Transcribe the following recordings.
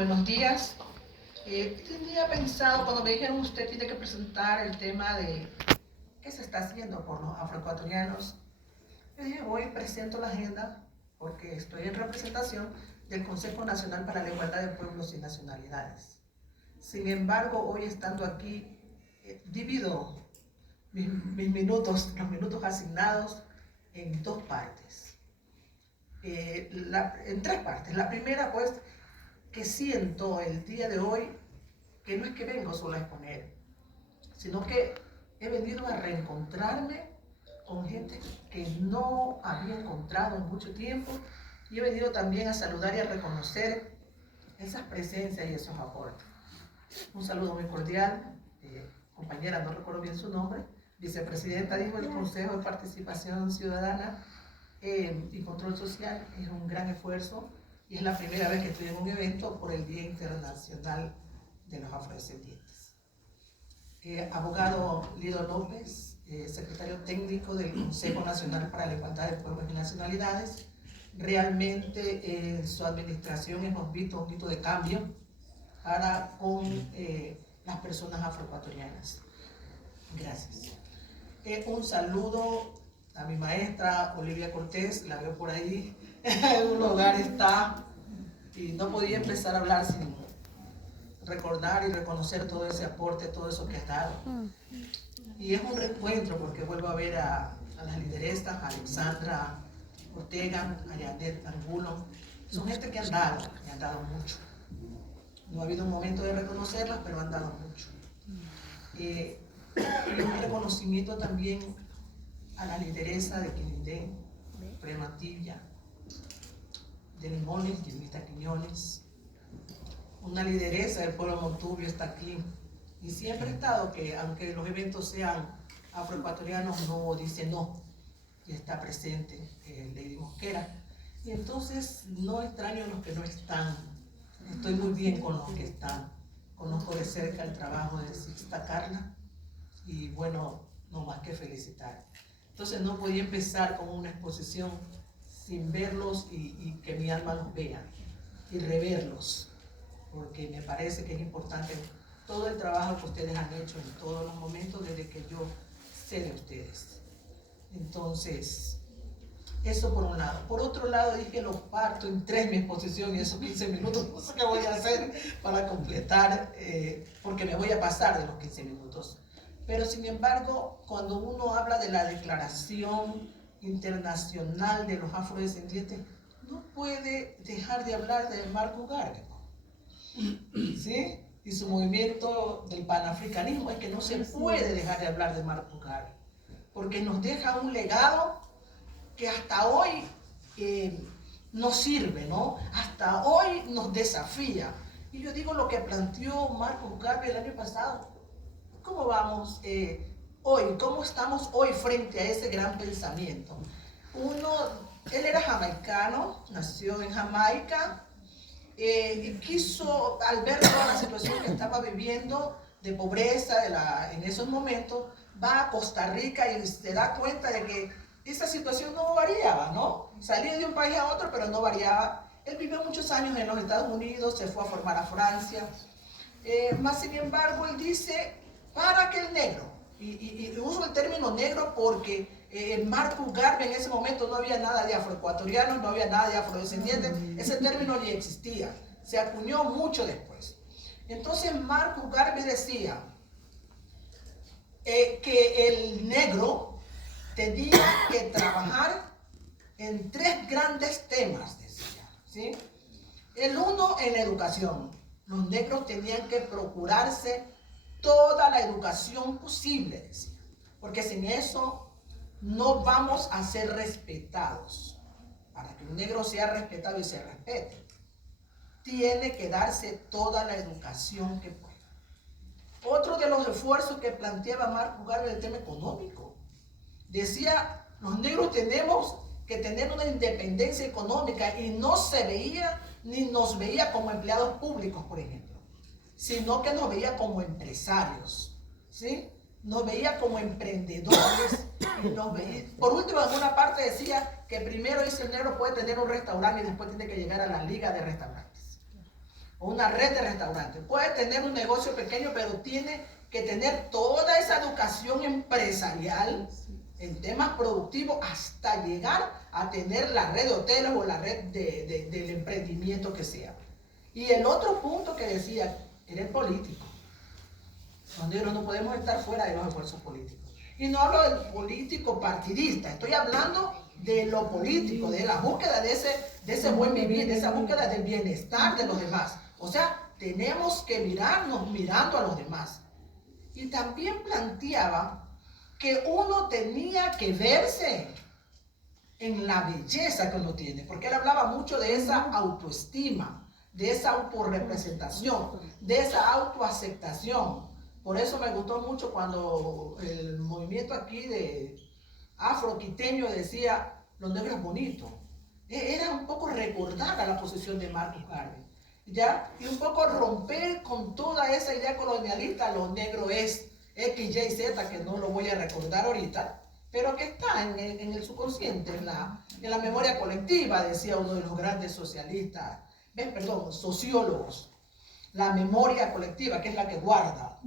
buenos días. Tenía pensado, cuando me dijeron usted tiene que presentar el tema de qué se está haciendo por los afroecuatorianos, yo dije, hoy presento la agenda porque estoy en representación del Consejo Nacional para la Igualdad de Pueblos y Nacionalidades. Sin embargo, hoy estando aquí, divido mis minutos, los minutos asignados en dos partes. En tres partes. La primera, pues, que siento el día de hoy que no es que vengo solo a exponer, sino que he venido a reencontrarme con gente que no había encontrado en mucho tiempo, y he venido también a saludar y a reconocer esas presencias y esos aportes. Un saludo muy cordial, compañera, no recuerdo bien su nombre, vicepresidenta, dijo, el Consejo de Participación Ciudadana y Control Social. Es un gran esfuerzo y es la primera vez que estoy en un evento por el Día Internacional de los Afrodescendientes. Abogado Lido López, secretario técnico del Consejo Nacional para la Igualdad de Pueblos y Nacionalidades. Realmente en su administración hemos visto un hito de cambio para con las personas afroecuatorianas. Gracias. Un saludo a mi maestra Olivia Cortés, la veo por ahí, en un lugar está, y no podía empezar a hablar sin recordar y reconocer todo ese aporte, todo eso que has dado. Y es un reencuentro porque vuelvo a ver a las lideresas, a Alexandra Ortega, a Yanet Angulo. Son gente que han dado mucho. No ha habido un momento de reconocerlas, pero han dado mucho. Y un reconocimiento también a la lideresa de Quilindé, Prematilla, de Limones, Yelmita Quiñones. Una lideresa del pueblo Montubio está aquí. Y siempre ha estado que, aunque los eventos sean afroecuatorianos, no dice no. Y está presente Lady Mosquera. Y entonces no extraño a los que no están. Estoy muy bien con los que están. Conozco de cerca el trabajo de Sixta Carla. Y bueno, no más que felicitar. Entonces no podía empezar con una exposición sin verlos y que mi alma los vea y reverlos, porque me parece que es importante todo el trabajo que ustedes han hecho en todos los momentos desde que yo sé de ustedes. Entonces, eso por un lado. Por otro lado, dije, lo parto en tres mi exposición y esos 15 minutos no sé qué voy a hacer para completar, porque me voy a pasar de los 15 minutos. Pero sin embargo, cuando uno habla de la Declaración Internacional de los Afrodescendientes, no puede dejar de hablar de Marcus Garvey, ¿sí? Y su movimiento del panafricanismo. Es que no se puede dejar de hablar de Marcus Garvey, porque nos deja un legado que hasta hoy nos sirve, ¿no? Hasta hoy nos desafía. Y yo digo lo que planteó Marcus Garvey el año pasado. ¿Cómo vamos hoy? ¿Cómo estamos hoy frente a ese gran pensamiento? Él era jamaicano, nació en Jamaica, y quiso, al ver toda la situación que estaba viviendo de pobreza en esos momentos, va a Costa Rica y se da cuenta de que esa situación no variaba, ¿no? Salía de un país a otro, pero no variaba. Él vivió muchos años en los Estados Unidos, se fue a formar a Francia, más sin embargo, él dice, para que el negro, y uso el término negro porque en Marcus Garvey en ese momento no había nada de afroecuatorianos, no había nada de afrodescendientes, ese término ni existía, se acuñó mucho después. Entonces Marcus Garvey decía que el negro tenía que trabajar en tres grandes temas, decía, ¿sí? El uno, en la educación. Los negros tenían que procurarse toda la educación posible, decía, porque sin eso no vamos a ser respetados. Para que un negro sea respetado y se respete, tiene que darse toda la educación que pueda. Otro de los esfuerzos que planteaba Marcus Garvey era el tema económico. Decía, los negros tenemos que tener una independencia económica, y no se veía ni nos veía como empleados públicos, por ejemplo, sino que nos veía como empresarios, ¿sí? Nos veía como emprendedores. Por último, en una parte decía que primero dice el negro puede tener un restaurante y después tiene que llegar a la liga de restaurantes. o una red de restaurantes. Puede tener un negocio pequeño, pero tiene que tener toda esa educación empresarial en temas productivos hasta llegar a tener la red de hoteles o la red del emprendimiento que sea. Y el otro punto que decía era el político. Los negros no podemos estar fuera de los esfuerzos políticos. Y no hablo del político partidista, estoy hablando de lo político, de la búsqueda de ese buen vivir, de esa búsqueda del bienestar de los demás. O sea, tenemos que mirarnos mirando a los demás. Y también planteaba que uno tenía que verse en la belleza que uno tiene, porque él hablaba mucho de esa autoestima, de esa autorrepresentación, de esa autoaceptación. Por eso me gustó mucho cuando el movimiento aquí de afroquiteño decía los negros bonitos. Era un poco recordar a la posición de Marcus Garvey, ¿ya? Y un poco romper con toda esa idea colonialista, lo negro es X, Y, Z, que no lo voy a recordar ahorita, pero que está en el subconsciente, en la memoria colectiva, decía uno de los grandes socialistas, sociólogos. La memoria colectiva, que es la que guarda,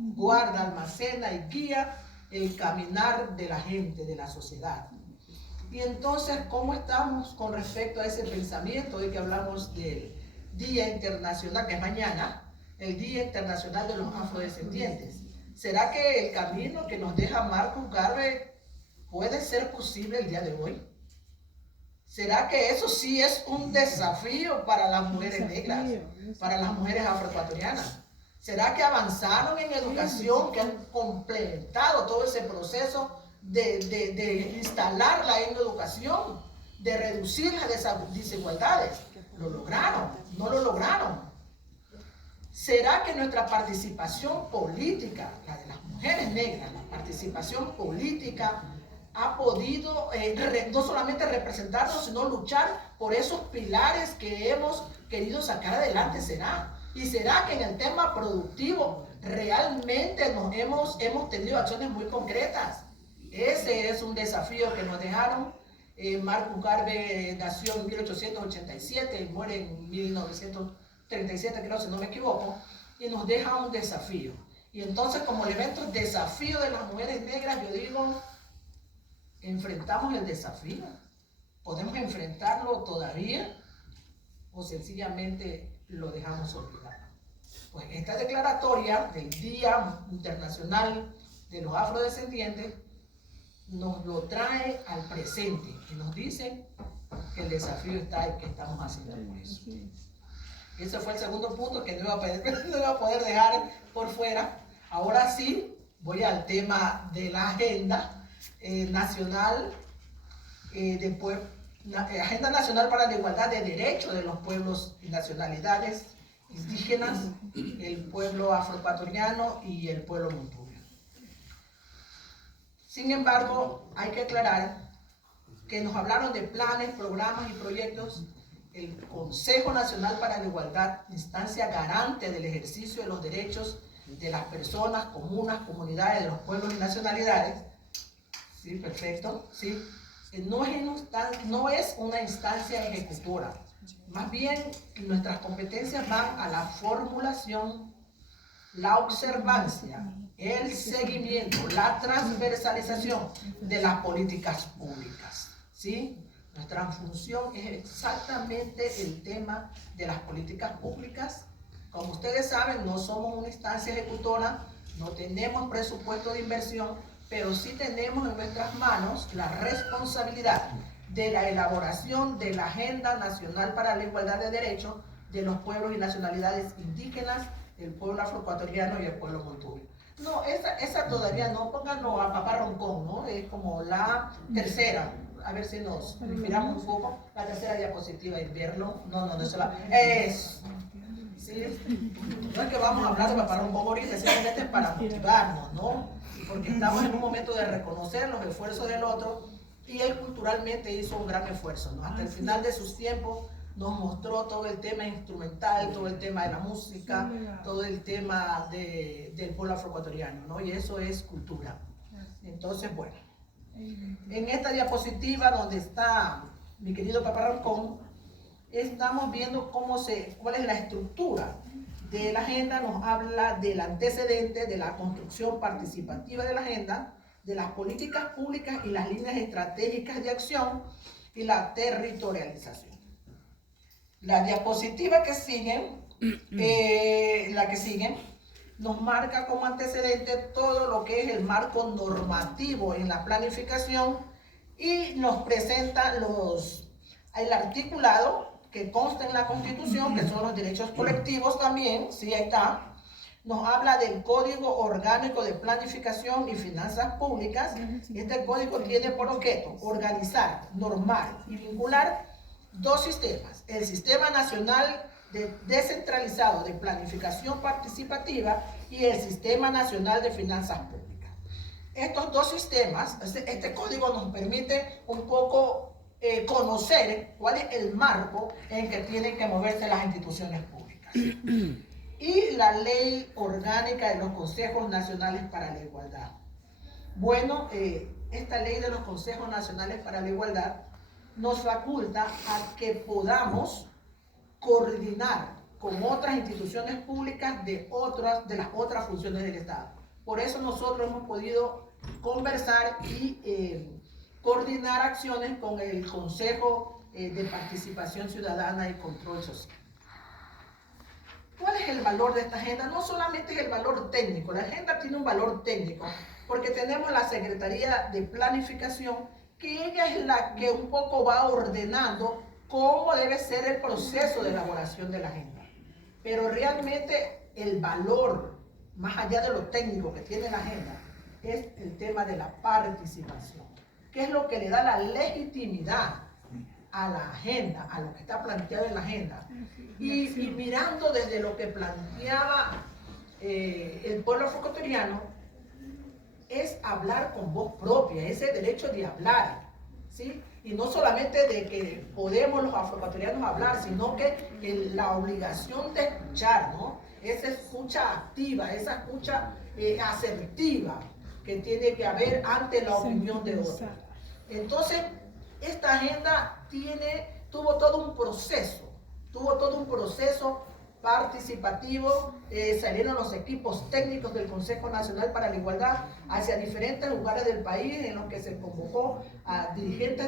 almacena y guía el caminar de la gente, de la sociedad. Y entonces, ¿cómo estamos con respecto a ese pensamiento de que hablamos del Día Internacional, que es mañana, el Día Internacional de los Afrodescendientes? ¿Será que el camino que nos deja Marcus Garvey puede ser posible el día de hoy? ¿Será que eso sí es un desafío para las mujeres negras, para las mujeres afroecuatorianas? ¿Será que avanzaron en educación, que han completado todo ese proceso de instalarla en educación, de reducir las desigualdades? ¿Lo lograron? ¿No lo lograron? ¿Será que nuestra participación política, la de las mujeres negras, la participación política, ha podido no solamente representarnos, sino luchar por esos pilares que hemos querido sacar adelante? ¿Será? ¿Y será que en el tema productivo realmente hemos tenido acciones muy concretas? Ese es un desafío que nos dejaron. Marcus Garvey nació en 1887 y muere en 1937, creo, si no me equivoco, y nos deja un desafío. Y entonces, como elemento desafío de las mujeres negras, yo digo, ¿enfrentamos el desafío? ¿Podemos enfrentarlo todavía? ¿O sencillamente lo dejamos olvidar? Pues esta declaratoria del Día Internacional de los Afrodescendientes nos lo trae al presente y nos dice que el desafío está y que estamos haciendo por eso. Ese fue el segundo punto que no iba a poder dejar por fuera. Ahora sí, voy al tema de la agenda nacional, Agenda Nacional para la Igualdad de Derechos de los Pueblos y Nacionalidades Indígenas, el pueblo afroecuatoriano y el pueblo montuno. Sin embargo, hay que aclarar que nos hablaron de planes, programas y proyectos. El Consejo Nacional para la Igualdad, instancia garante del ejercicio de los derechos de las personas, comunidades, de los pueblos y nacionalidades. Sí, perfecto, sí. No es una instancia ejecutora. Más bien, nuestras competencias van a la formulación, la observancia, el seguimiento, la transversalización de las políticas públicas, ¿sí? Nuestra función es exactamente el tema de las políticas públicas. Como ustedes saben, no somos una instancia ejecutora, no tenemos presupuesto de inversión, pero sí tenemos en nuestras manos la responsabilidad de la elaboración de la Agenda Nacional para la Igualdad de Derechos de los pueblos y nacionalidades indígenas, el pueblo afroecuatoriano y el pueblo montuno. No, esa todavía no, pónganlo a Papá Roncón, ¿no? Es como la tercera, a ver si nos inspiramos un poco, la tercera diapositiva y verlo. No, eso es. ¿Sí? No es que vamos a hablar de Papá Roncón ahorita, simplemente es para motivarnos, ¿no? Porque estamos en un momento de reconocer los esfuerzos del otro, y él culturalmente hizo un gran esfuerzo, ¿no? Hasta el final de sus tiempos nos mostró todo el tema instrumental, todo el tema de la música, todo el tema del pueblo afroecuatoriano, ¿no? Y eso es cultura. Entonces, bueno, en esta diapositiva donde está mi querido Papá Roncón, estamos viendo cuál es la estructura de la agenda. Nos habla del antecedente, de la construcción participativa de la agenda, de las políticas públicas y las líneas estratégicas de acción y la territorialización. La diapositiva que siguen, nos marca como antecedente todo lo que es el marco normativo en la planificación y nos presenta el articulado que consta en la Constitución, que son los derechos colectivos también, sí, ahí está. Nos habla del Código Orgánico de Planificación y Finanzas Públicas. Este código tiene por objeto organizar, normar y vincular dos sistemas: el Sistema Nacional Descentralizado de Planificación Participativa y el Sistema Nacional de Finanzas Públicas. Estos dos sistemas, este código nos permite un poco conocer cuál es el marco en que tienen que moverse las instituciones públicas. Y la Ley Orgánica de los Consejos Nacionales para la Igualdad. Bueno, esta Ley de los Consejos Nacionales para la Igualdad nos faculta a que podamos coordinar con otras instituciones públicas de las otras funciones del Estado. Por eso nosotros hemos podido conversar y coordinar acciones con el Consejo de Participación Ciudadana y Control Social. ¿Cuál es el valor de esta agenda? No solamente es el valor técnico, la agenda tiene un valor técnico, porque tenemos la Secretaría de Planificación, que ella es la que un poco va ordenando cómo debe ser el proceso de elaboración de la agenda. Pero realmente el valor, más allá de lo técnico que tiene la agenda, es el tema de la participación, que es lo que le da la legitimidad a la agenda, a lo que está planteado en la agenda. Y mirando desde lo que planteaba el pueblo afroecuatoriano, es hablar con voz propia, ese derecho de hablar, ¿sí? Y no solamente de que podemos los afroecuatorianos hablar, sino que la obligación de escuchar, ¿no? Esa escucha activa, esa escucha asertiva que tiene que haber ante la opinión de otros. Entonces, esta agenda tuvo todo un proceso participativo. Salieron los equipos técnicos del Consejo Nacional para la Igualdad hacia diferentes lugares del país, en los que se convocó a dirigentes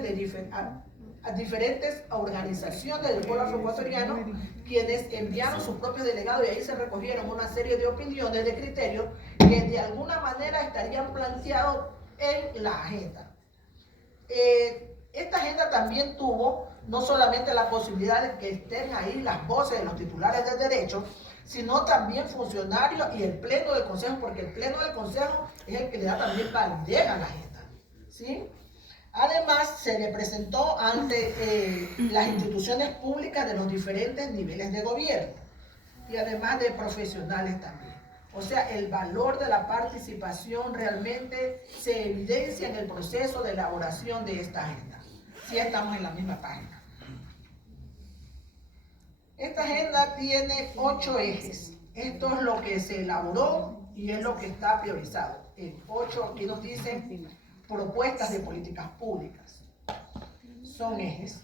a diferentes organizaciones del pueblo afroecuatoriano, quienes enviaron sus propios delegados, y ahí se recogieron una serie de opiniones, de criterios que de alguna manera estarían planteados en la agenda. Esta agenda también tuvo no solamente la posibilidad de que estén ahí las voces de los titulares de derechos, sino también funcionarios y el pleno del consejo, porque el pleno del consejo es el que le da también validez a la agenda, ¿sí? Además, se le presentó ante las instituciones públicas de los diferentes niveles de gobierno y además de profesionales también. O sea, el valor de la participación realmente se evidencia en el proceso de elaboración de esta agenda. Sí, estamos en la misma página. Esta agenda tiene 8 ejes. Esto es lo que se elaboró y es lo que está priorizado. En 8, aquí nos dicen propuestas de políticas públicas. Son ejes: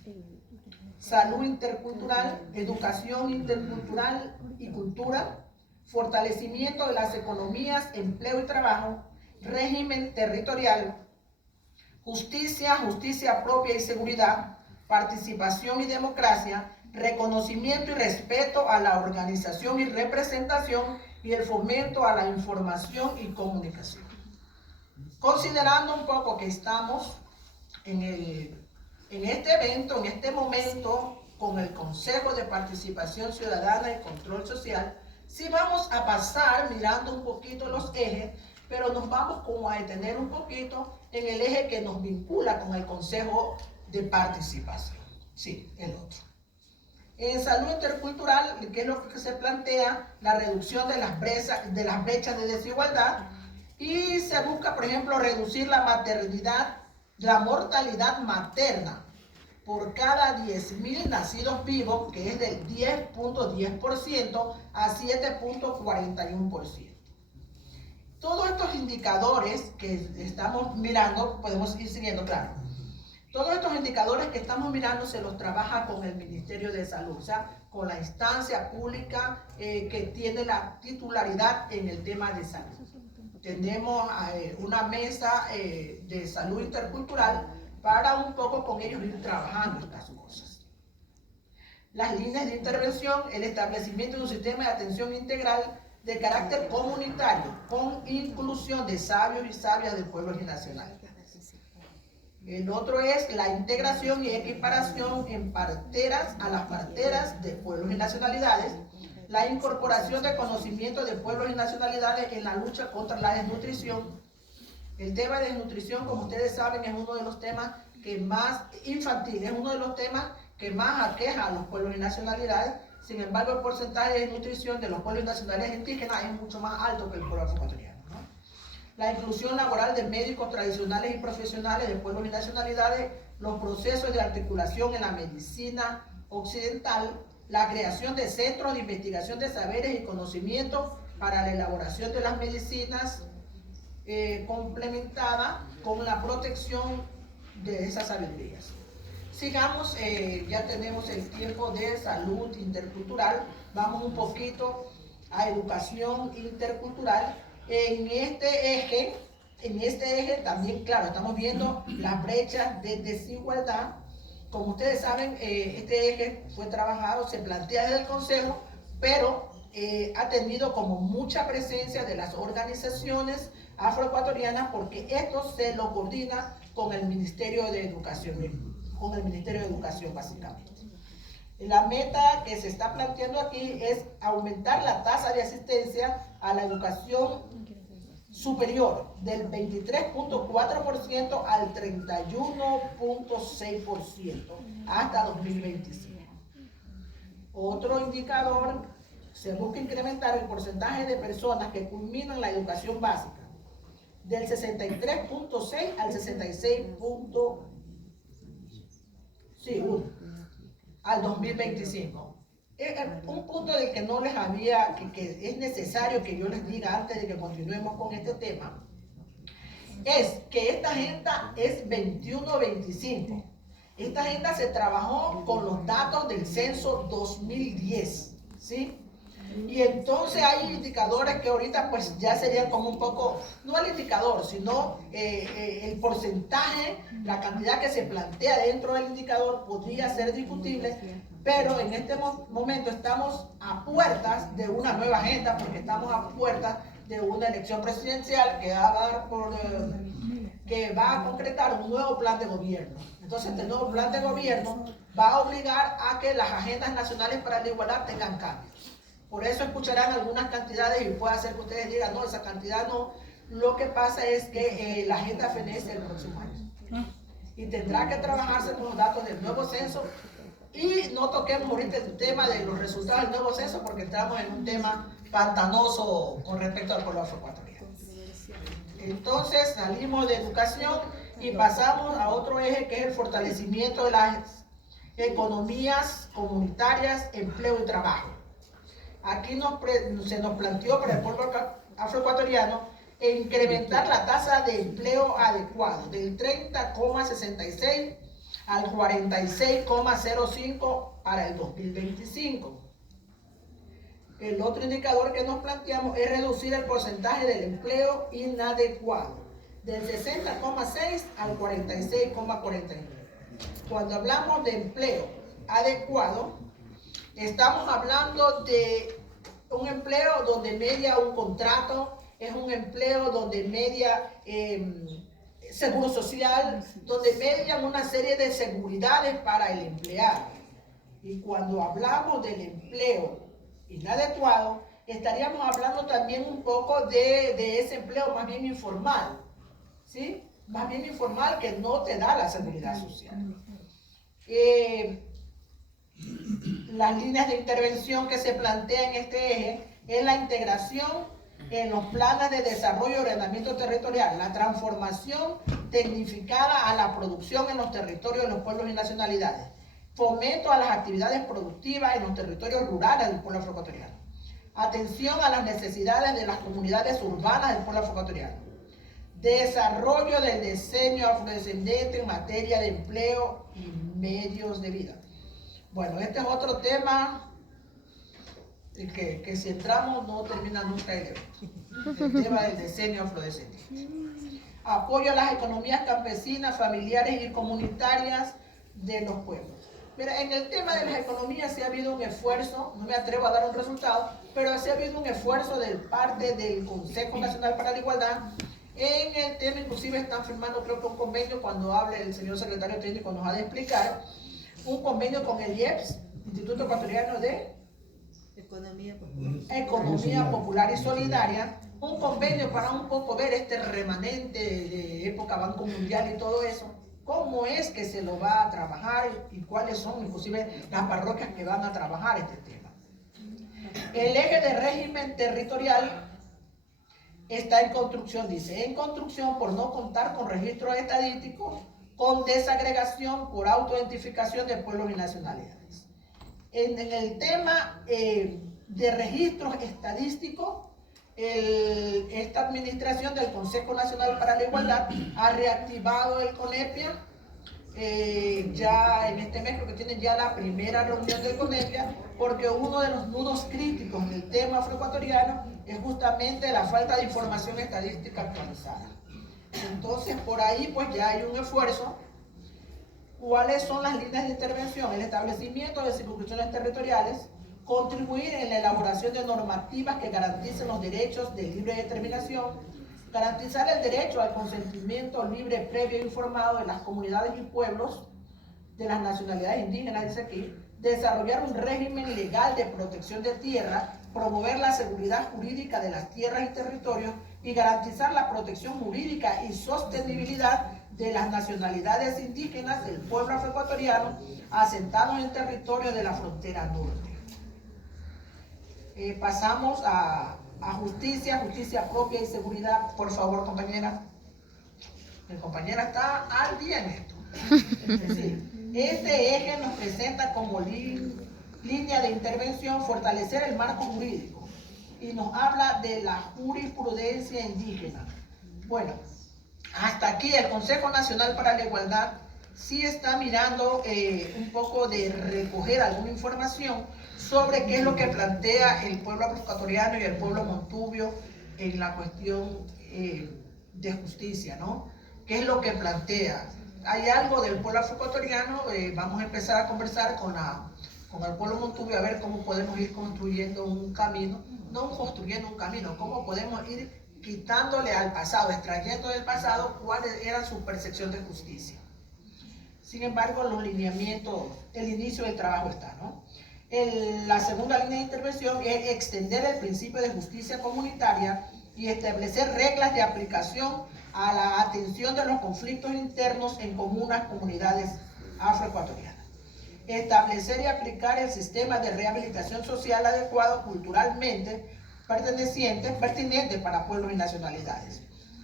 salud intercultural, educación intercultural y cultura, fortalecimiento de las economías, empleo y trabajo, régimen territorial, justicia propia y seguridad, participación y democracia, reconocimiento y respeto a la organización y representación y el fomento a la información y comunicación. Considerando un poco que estamos en este evento, en este momento, con el Consejo de Participación Ciudadana y Control Social, sí vamos a pasar mirando un poquito los ejes, pero nos vamos como a detener un poquito en el eje que nos vincula con el Consejo de Participación. Sí, el otro. En salud intercultural, ¿qué es lo que se plantea? La reducción de las brechas de desigualdad, y se busca, por ejemplo, reducir la mortalidad materna por cada 10.000 nacidos vivos, que es del 10.10% a 7.41%. Todos estos indicadores que estamos mirando, podemos ir siguiendo, claro. Todos estos indicadores que estamos mirando se los trabaja con el Ministerio de Salud, o sea, con la instancia pública que tiene la titularidad en el tema de salud. Tenemos una mesa de salud intercultural para un poco con ellos ir trabajando estas cosas. Las líneas de intervención, el establecimiento de un sistema de atención integral de carácter comunitario con inclusión de sabios y sabias de pueblos y nacionales. El otro es la integración y equiparación en parteras a las parteras de pueblos y nacionalidades, la incorporación de conocimiento de pueblos y nacionalidades en la lucha contra la desnutrición. El tema de desnutrición, como ustedes saben, es uno de los temas que más infantil, es uno de los temas que más aqueja a los pueblos y nacionalidades. Sin embargo, el porcentaje de desnutrición de los pueblos y nacionalidades indígenas es mucho más alto que el pueblo afroecuatoriano, ¿no? La inclusión laboral de médicos tradicionales y profesionales de pueblos y nacionalidades, los procesos de articulación en la medicina occidental, la creación de centros de investigación de saberes y conocimientos para la elaboración de las medicinas complementada con la protección de esas sabidurías. Sigamos, ya tenemos el tiempo de salud intercultural, vamos un poquito a educación intercultural. En este eje también, claro, estamos viendo las brechas de desigualdad. Como ustedes saben, este eje fue trabajado, se plantea desde el Consejo, pero ha tenido como mucha presencia de las organizaciones afroecuatorianas porque esto se lo coordina con el Ministerio de Educación, básicamente. La meta que se está planteando aquí es aumentar la tasa de asistencia a la educación superior del 23.4% al 31.6% hasta 2025. Otro indicador, se busca incrementar el porcentaje de personas que culminan la educación básica del 63.6 al 66.1 al 2025. Un punto del que no les había, que es necesario que yo les diga antes de que continuemos con este tema, es que esta agenda es 21-25. Esta agenda se trabajó con los datos del censo 2010, ¿sí? Y entonces hay indicadores que ahorita pues ya serían como un poco, no el indicador, sino el porcentaje, la cantidad que se plantea dentro del indicador podría ser discutible, pero en este momento estamos a puertas de una nueva agenda, porque estamos a puertas de una elección presidencial que va a concretar un nuevo plan de gobierno. Entonces este nuevo plan de gobierno va a obligar a que las agendas nacionales para la igualdad tengan cambios. Por eso escucharán algunas cantidades y puede hacer que ustedes digan, no, esa cantidad no. Lo que pasa es que la agenda fenece el próximo año. Y tendrá que trabajarse con los datos del nuevo censo. Y no toquemos ahorita el tema de los resultados del nuevo censo porque entramos en un tema pantanoso con respecto al pueblo afroecuatoriano. Entonces salimos de educación y pasamos a otro eje que es el fortalecimiento de las economías comunitarias, empleo y trabajo. Aquí se nos planteó para el pueblo afroecuatoriano incrementar la tasa de empleo adecuado del 30,66 al 46,05 para el 2025. El otro indicador que nos planteamos es reducir el porcentaje del empleo inadecuado del 60,6 al 46,49. Cuando hablamos de empleo adecuado, estamos hablando de un empleo donde media un contrato, es un empleo donde media seguro social, donde median una serie de seguridades para el empleado. Y cuando hablamos del empleo inadecuado, estaríamos hablando también un poco de ese empleo más bien informal, ¿sí? Más bien informal que no te da la seguridad social. Las líneas de intervención que se plantean en este eje es la integración en los planes de desarrollo y ordenamiento territorial, la transformación tecnificada a la producción en los territorios de los pueblos y nacionalidades, fomento a las actividades productivas en los territorios rurales del pueblo afroecuatoriano, atención a las necesidades de las comunidades urbanas del pueblo afroecuatoriano, Desarrollo del diseño afrodescendente en materia de empleo y medios de vida. Bueno, este es otro tema que si entramos no termina nunca el tema del diseño afrodescendente. Apoyo a las economías campesinas, familiares y comunitarias de los pueblos. Mira, en el tema de las economías sí ha habido un esfuerzo, no me atrevo a dar un resultado, pero sí ha habido un esfuerzo de parte del Consejo Nacional para la Igualdad. En el tema inclusive están firmando creo que un convenio, cuando hable el señor secretario técnico nos ha de explicar, un convenio con el IEPS, Instituto Ecuatoriano de Economía Popular y Solidaria, un convenio para un poco ver este remanente de época Banco Mundial y todo eso, cómo es que se lo va a trabajar y cuáles son inclusive las parroquias que van a trabajar este tema. El eje de régimen territorial está en construcción, dice, en construcción por no contar con registros estadísticos, con desagregación por autoidentificación de pueblos y nacionalidades. En el tema de registros estadísticos, esta administración del Consejo Nacional para la Igualdad ha reactivado el CONEPIA. Ya en este mes creo que tienen ya la primera reunión del CONEPIA, porque uno de los nudos críticos del tema afroecuatoriano es justamente la falta de información estadística actualizada. Entonces por ahí pues ya hay un esfuerzo. ¿Cuáles son las líneas de intervención? El establecimiento de circunscripciones territoriales, contribuir en la elaboración de normativas que garanticen los derechos de libre determinación, garantizar el derecho al consentimiento libre, previo e informado de las comunidades y pueblos de las nacionalidades indígenas, dice aquí, desarrollar un régimen legal de protección de tierra, promover la seguridad jurídica de las tierras y territorios y garantizar la protección jurídica y sostenibilidad de las nacionalidades indígenas del pueblo afroecuatoriano asentados en territorio de la frontera norte. Pasamos a justicia propia y seguridad. Por favor, compañera. Mi compañera está al día en esto. Es decir, este eje nos presenta como línea de intervención fortalecer el marco jurídico y nos habla de la jurisprudencia indígena. Bueno, hasta aquí el Consejo Nacional para la Igualdad sí está mirando un poco de recoger alguna información sobre qué es lo que plantea el pueblo afroecuatoriano y el pueblo montubio en la cuestión de justicia, ¿no? ¿Qué es lo que plantea? Hay algo del pueblo afroecuatoriano, vamos a empezar a conversar con el pueblo montubio a ver cómo podemos ir construyendo un camino, no construyendo un camino, cómo podemos ir quitándole al pasado, extrayendo del pasado cuál era su percepción de justicia. Sin embargo, los lineamientos, el inicio del trabajo está, ¿no? La segunda línea de intervención es extender el principio de justicia comunitaria y establecer reglas de aplicación a la atención de los conflictos internos en comunidades afroecuatorianas. Establecer y aplicar el sistema de rehabilitación social adecuado culturalmente pertinente para pueblos y nacionalidades.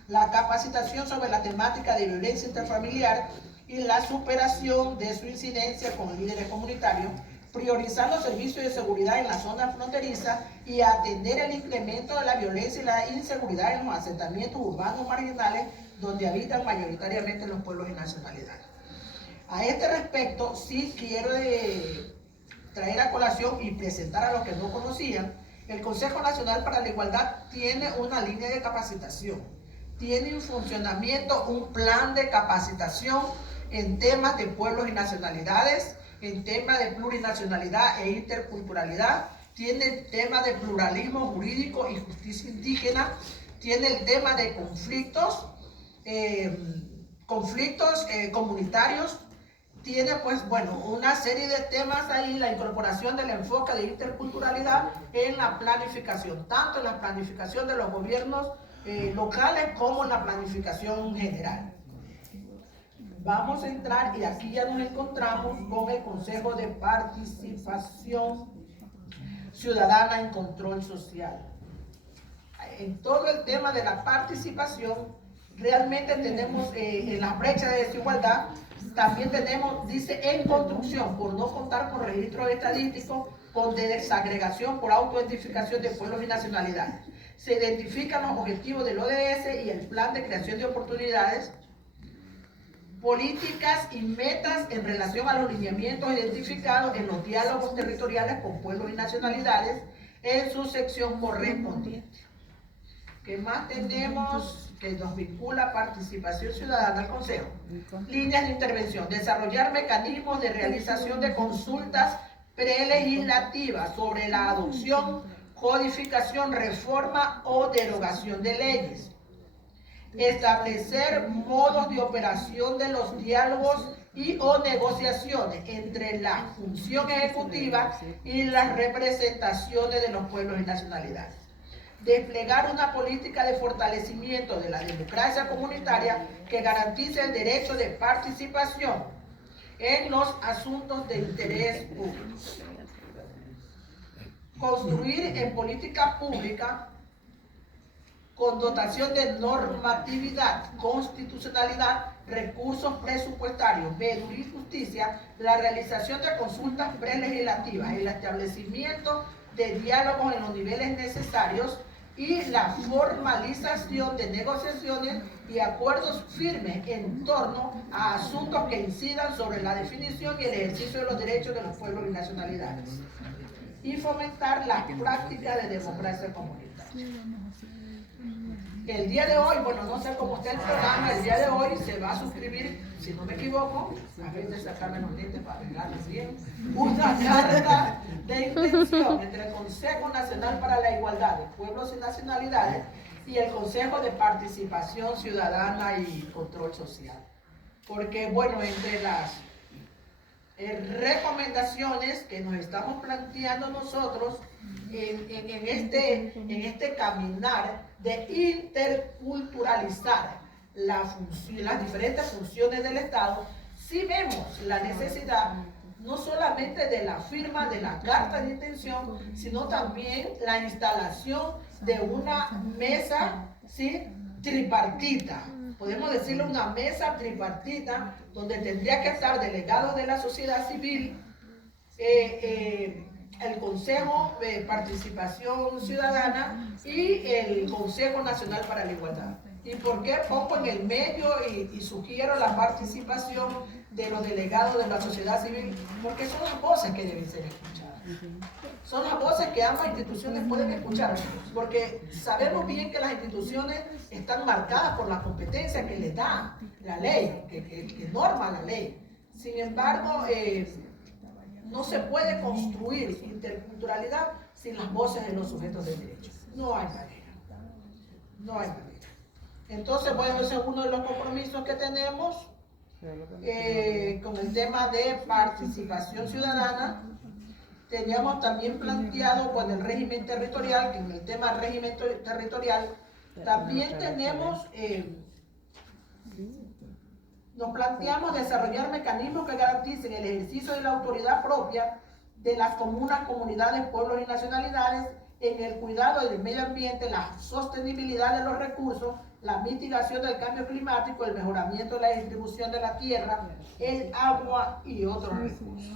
La capacitación sobre la temática de violencia interfamiliar y la superación de su incidencia con líderes comunitarios, priorizar los servicios de seguridad en la zona fronteriza y atender el incremento de la violencia y la inseguridad en los asentamientos urbanos marginales donde habitan mayoritariamente los pueblos y nacionalidades. A este respecto, sí quiero traer a colación y presentar a los que no conocían. El Consejo Nacional para la Igualdad tiene una línea de capacitación, tiene en funcionamiento un plan de capacitación en temas de pueblos y nacionalidades, en temas de plurinacionalidad e interculturalidad, tiene el tema de pluralismo jurídico y justicia indígena, tiene el tema de conflictos comunitarios, tiene pues bueno una serie de temas ahí, la incorporación del enfoque de interculturalidad en la planificación, tanto en la planificación de los gobiernos locales como en la planificación general. Vamos a entrar y aquí ya nos encontramos con el Consejo de Participación Ciudadana en Control Social. En todo el tema de la participación, realmente tenemos en la brecha de desigualdad, también tenemos, dice, en construcción, por no contar con registros estadísticos, con desagregación por autoidentificación de pueblos y nacionalidades. se identifican los objetivos del ODS y el plan de creación de oportunidades, políticas y metas en relación a los lineamientos identificados en los diálogos territoriales con pueblos y nacionalidades en su sección correspondiente. ¿Qué más tenemos que nos vincula participación ciudadana al Consejo? Líneas de intervención. Desarrollar mecanismos de realización de consultas prelegislativas sobre la adopción, codificación, reforma o derogación de leyes. Establecer modos de operación de los diálogos y o negociaciones entre la función ejecutiva y las representaciones de los pueblos y nacionalidades. Desplegar una política de fortalecimiento de la democracia comunitaria que garantice el derecho de participación en los asuntos de interés público. Construir en política pública con dotación de normatividad, constitucionalidad, recursos presupuestarios, veeduría y justicia, la realización de consultas prelegislativas, el establecimiento de diálogos en los niveles necesarios y la formalización de negociaciones y acuerdos firmes en torno a asuntos que incidan sobre la definición y el ejercicio de los derechos de los pueblos y nacionalidades. Y fomentar las prácticas de democracia comunitaria. El día de hoy, bueno, no sé cómo está el programa, el día de hoy se va a suscribir, si no me equivoco, a ver de sacarme los dientes para arreglarlos bien, una carta de intención entre el Consejo Nacional para la Igualdad de Pueblos y Nacionalidades y el Consejo de Participación Ciudadana y Control Social. Porque, bueno, entre las recomendaciones que nos estamos planteando nosotros en este caminar de interculturalizar las diferentes funciones del Estado, sí vemos la necesidad no solamente de la firma de la carta de intención, sino también la instalación de una mesa, ¿sí?, tripartita. Podemos decirle una mesa tripartita donde tendría que estar delegados de la sociedad civil, el Consejo de Participación Ciudadana y el Consejo Nacional para la Igualdad. ¿Y por qué pongo en el medio y sugiero la participación de los delegados de la sociedad civil? Porque son las voces que deben ser escuchadas. Son las voces que ambas instituciones pueden escuchar, porque sabemos bien que las instituciones están marcadas por la competencia que les da la ley, que norma la ley. Sin embargo, no se puede construir interculturalidad sin las voces de los sujetos de derecho. No hay manera. No hay manera. Entonces, bueno, ese es uno de los compromisos que tenemos con el tema de participación ciudadana. Teníamos también planteado con el régimen territorial, que en el tema régimen territorial también tenemos, nos planteamos desarrollar mecanismos que garanticen el ejercicio de la autoridad propia de las comunas, comunidades, pueblos y nacionalidades en el cuidado del medio ambiente, la sostenibilidad de los recursos, la mitigación del cambio climático, el mejoramiento de la distribución de la tierra, el agua y otros recursos.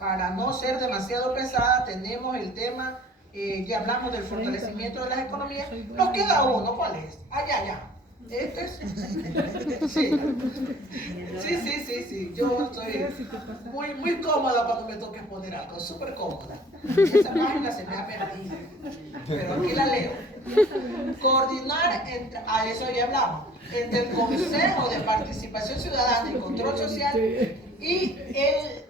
Para no ser demasiado pesada, tenemos el tema, ya hablamos del fortalecimiento de las economías. Nos queda uno, ¿cuál es? Ya. ¿Este es? Sí. Yo estoy muy cómoda cuando me toque poner algo, súper cómoda. Esa página se me ha perdido, pero aquí la leo. Coordinar, a eso ya hablamos, entre el Consejo de Participación Ciudadana y Control Social y el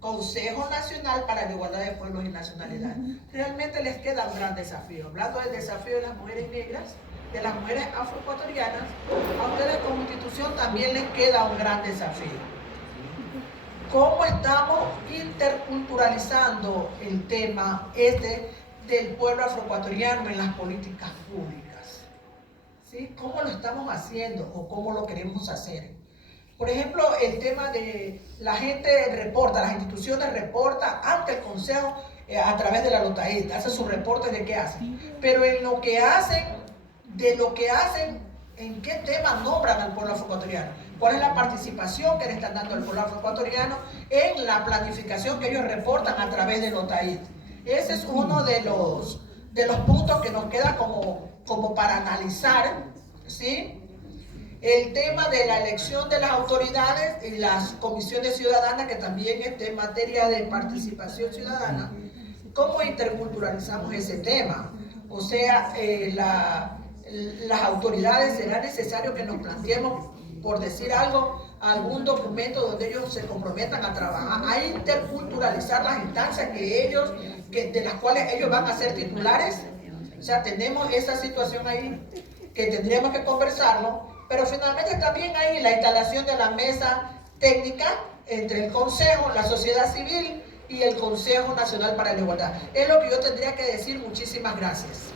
Consejo Nacional para la Igualdad de Pueblos y Nacionalidades. Realmente les queda un gran desafío. Hablando del desafío de las mujeres negras, de las mujeres afroecuatorianas, a ustedes como institución también les queda un gran desafío. ¿Cómo estamos interculturalizando el tema del pueblo afroecuatoriano en las políticas públicas? ¿Sí? ¿Cómo lo estamos haciendo o cómo lo queremos hacer? Por ejemplo, el tema de la gente reporta, las instituciones reportan ante el Consejo a través de la LOTAID, hacen sus reportes de qué hacen. Pero en lo que hacen, ¿en qué tema nombran al pueblo afroecuatoriano? ¿Cuál es la participación que le están dando al pueblo afroecuatoriano en la planificación que ellos reportan a través de LOTAID? Ese es uno de los puntos que nos queda como para analizar, ¿sí? El tema de la elección de las autoridades y las comisiones ciudadanas, que también es en materia de participación ciudadana. ¿Cómo interculturalizamos ese tema? O sea, las autoridades, será necesario que nos planteemos, por decir algo, algún documento donde ellos se comprometan a trabajar, a interculturalizar las instancias de las cuales ellos van a ser titulares. O sea, tenemos esa situación ahí que tendríamos que conversarlo, pero finalmente también hay la instalación de la mesa técnica entre el Consejo, la sociedad civil y el Consejo Nacional para la Igualdad. Es lo que yo tendría que decir. Muchísimas gracias.